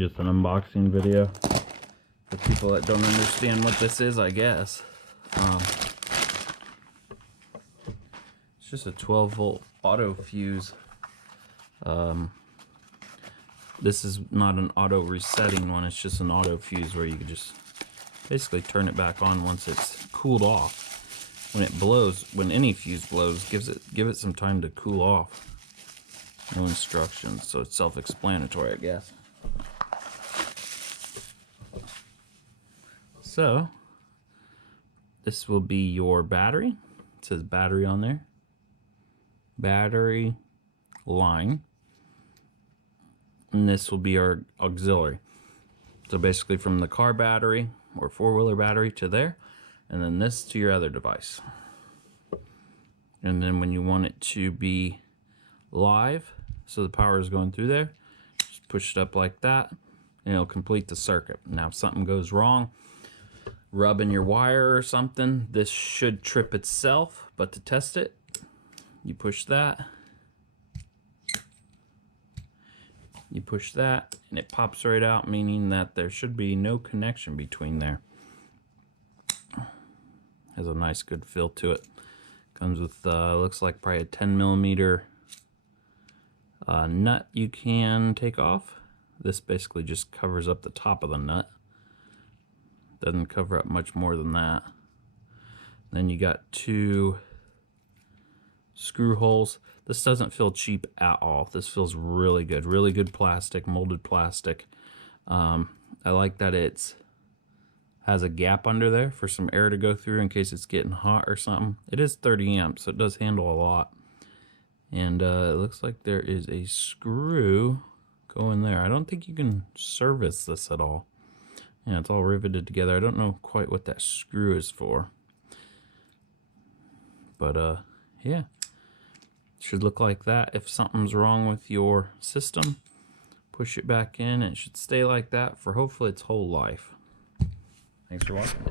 just an unboxing video for people that don't understand what this is, I guess. It's just a 12-volt auto fuse. This is not an auto resetting one, it's just an auto fuse where you can just basically turn it back on once it's cooled off. When it blows, when any fuse blows, give it some time to cool off. No instructions, so it's self-explanatory, I guess. So, this will be your battery. It says battery on there. Battery line. And this will be our auxiliary. So basically from the car battery or four-wheeler battery to there, and then this to your other device. And then when you want it to be live, so the power is going through there, just push it up like that, and it'll complete the circuit. Now if something goes wrong, rubbing your wire or something, this should trip itself, but to test it, you push that, you push that, and it pops right out, meaning that there should be no connection between there. Has a nice good feel to it. Comes with looks like probably a 10mm nut you can take off. This basically just covers up the top of the nut. Doesn't cover up much more than that. Then you got 2 screw holes. This doesn't feel cheap at all. This feels really good plastic, molded plastic. I like that it's has a gap under there for some air to go through in case it's getting hot or something. It is 30 amps, so it does handle a lot. And it looks like there is a screw going there. I don't think you can service this at all. Yeah, it's all riveted together. I don't know quite what that screw is for. But yeah. Should look like that. If something's wrong with your system, push it back in and it should stay like that for hopefully its whole life. Thanks for watching.